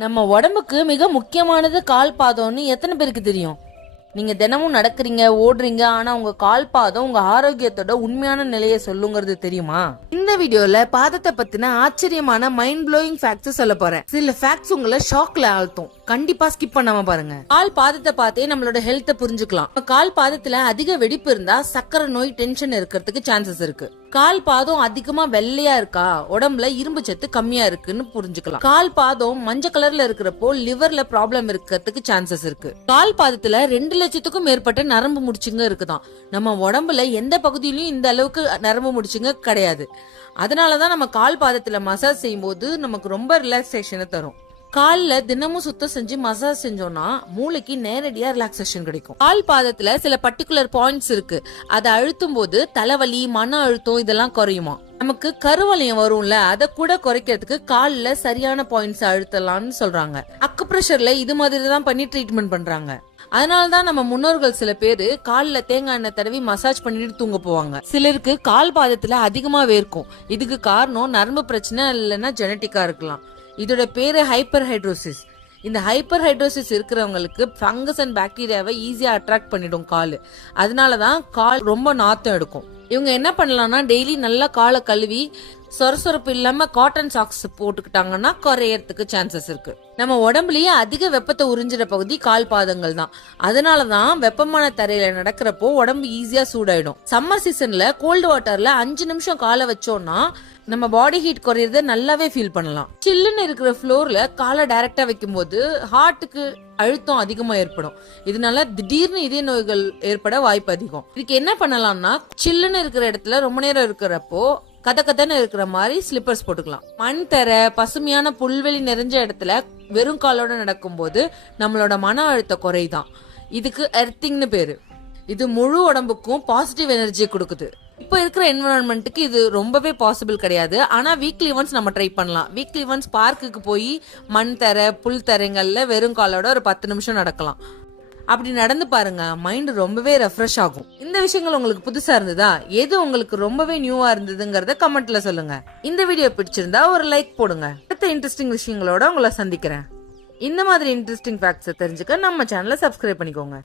நம்ம உடம்புக்கு மிக முக்கியமானது கால் பாதம்னு எத்தனை பேருக்கு தெரியும்? நீங்க தினமும் நடக்கிறீங்க, ஓடுறீங்க, ஆனா உங்க கால் பாதம் உங்க ஆரோக்கியத்தோட உண்மையான நிலையை சொல்லுங்கிறது தெரியுமா? இந்த வீடியோல பாதத்தை பத்தின ஆச்சரியமான மைண்ட் ப்ளோயிங் ஃபேக்ட்ஸ் சொல்ல போறேன். சில ஃபேக்ட்ஸ் உங்களை ஷாக்ல ஆழ்த்தும். கண்டிப்பா ஸ்கிப் பண்ணாம பாருங்க. கால் பாதத்தை பார்த்தே நம்மளோட ஹெல்த்தை புரிஞ்சுக்கலாம். கால் பாதத்துல அதிக வெடிப்பு இருந்தா சக்கரை நோய், டென்ஷன் இருக்கிறதுக்கு சான்சஸ் இருக்கு. கால் பாதம் அதிகமா வெள்ளையா இருக்கா, உடம்புல இரும்பு சத்து கம்மியா இருக்குன்னு புரிஞ்சுக்கலாம். கால் பாதம் மஞ்சள் கலர்ல இருக்கிறப்போ லிவர்ல ப்ராப்ளம் இருக்கிறதுக்கு சான்சஸ் இருக்கு. கால் பாதத்துல 2 லட்சத்துக்கும் மேற்பட்ட நரம்பு முடிச்சுங்க இருக்குதான். நம்ம உடம்புல எந்த பகுதியிலும் இந்த அளவுக்கு நரம்பு முடிச்சுங்க கிடையாது. அதனாலதான் நம்ம கால் பாதத்துல மசாஜ் செய்யும் போது நமக்கு ரொம்ப ரிலாக்ஸேஷனை தரும். கால்ல தினமும் சுத்தம் செஞ்சு மசாஜ் செஞ்சோம்னா மூளைக்கு நேரடியா ரிலாக்ஸேஷன் கிடைக்கும். கால் பாதத்துல சில பர்டிகுலர் பாயிண்ட்ஸ் இருக்கு. அதை அழுத்தும் போது தலைவலி, மன அழுத்தம் இதெல்லாம் குறையுமா. நமக்கு கருவளையம் வரும்ல, அதை கூட குறைக்கிறதுக்கு கால்ல சரியான பாயிண்ட்ஸ் அழுத்தலாம்னு சொல்றாங்க. அக்குப்ரெஷர்ல இது மாதிரி தான் பண்ணி ட்ரீட்மெண்ட் பண்றாங்க. அதனாலதான் நம்ம முன்னோர்கள் சில பேரு கால்ல தேங்காய் எண்ணெய் தடவி மசாஜ் பண்ணிட்டு தூங்க போவாங்க. சிலருக்கு கால் பாதத்துல அதிகமா வேர்க்கும். இதுக்கு காரணம் நரம்பு பிரச்சனை இல்லைன்னா ஜெனட்டிக்கா இருக்கலாம். இதோட பேரு ஹைப்பர் ஹைட்ரோசிஸ். இந்த ஹைப்பர் ஹைட்ரோசிஸ் இருக்கிறவங்களுக்கு ஃபங்கஸ் அண்ட் பாக்டீரியாவை ஈஸியா அட்ராக்ட் பண்ணிடும் கால். அதனாலதான் கால் ரொம்ப நாத்தம் எடுக்கும். இவங்க என்ன பண்ணலாம்னா டெய்லி நல்லா காலை கழுவி சொரசொரப்பு இல்லாம காட்டன் சாக்ஸ் போட்டுக்கிட்டாங்கன்னா குறையறதுக்கு சான்சஸ் இருக்கு. நம்ம உடம்புலயே அதிக வெப்பத்தை உறிஞ்சிற பகுதி கால் பாதங்கள் தான். அதனாலதான் வெப்பமான தரையில நடக்கிறப்போ உடம்பு ஈஸியா சூடாயிடும். சம்மர் சீசன்ல கோல்டு வாட்டர்ல 5 நிமிஷம் காலை வச்சோம்னா நம்ம பாடி ஹீட் குறையறத நல்லாவே ஃபீல் பண்ணலாம். சில்லுன்னு இருக்கிற ஃப்ளோர்ல காலை டைரக்டா வைக்கும் போது ஹார்ட்டுக்கு அழுத்தம் அதிகமா ஏற்படும். இதனால திடீர்னு இதய நோய்கள் ஏற்பட வாய்ப்பு அதிகம். இதுக்கு என்ன பண்ணலாம்னா, சில்லுன்னு இருக்கிற இடத்துல ரொம்ப நேரம் இருக்கிறப்போ கதன்னு இருக்கிற மாதிரி ஸ்லிப்பர்ஸ் போட்டுக்கலாம். மண் தர, பசுமையான புல்வெளி நிறைஞ்ச இடத்துல வெறும் காலோட நடக்கும் போது நம்மளோட மன அழுத்த குறைதான். இதுக்கு எர்த்திங்னு பேரு. இது முழு உடம்புக்கும் பாசிட்டிவ் எனர்ஜியை கொடுக்குது. இப்ப இருக்கிற என்விரான்மெண்ட்டுக்கு இது ரொம்பவே பாசிபிள் கிடையாது. ஆனா வீக்லி ஒன்ஸ் நம்ம ட்ரை பண்ணலாம். வீக்லி ஒன்ஸ் பார்க்குக்கு போய் மண் தர, புல் தரைங்கள்ல வெறும் காலோட ஒரு 10 நிமிஷம் நடக்கலாம். அப்படி நடந்து பாருங்க, மைண்ட் ரொம்பவே ரெஃப்ரெஷ் ஆகும். இந்த விஷயங்கள் உங்களுக்கு புதுசா இருந்ததா? எது உங்களுக்கு ரொம்பவே நியூவா இருந்ததுங்கிறத கமெண்ட்ல சொல்லுங்க. இந்த வீடியோ பிடிச்சிருந்தா ஒரு லைக் போடுங்க. அடுத்த இன்ட்ரெஸ்டிங் விஷயங்களோட உங்களை சந்திக்கிறேன். இந்த மாதிரி இன்ட்ரெஸ்டிங் ஃபேக்ட்ஸ் தெரிஞ்சுக்க நம்ம சேனலை சப்ஸ்கிரைப் பண்ணிக்கோங்க.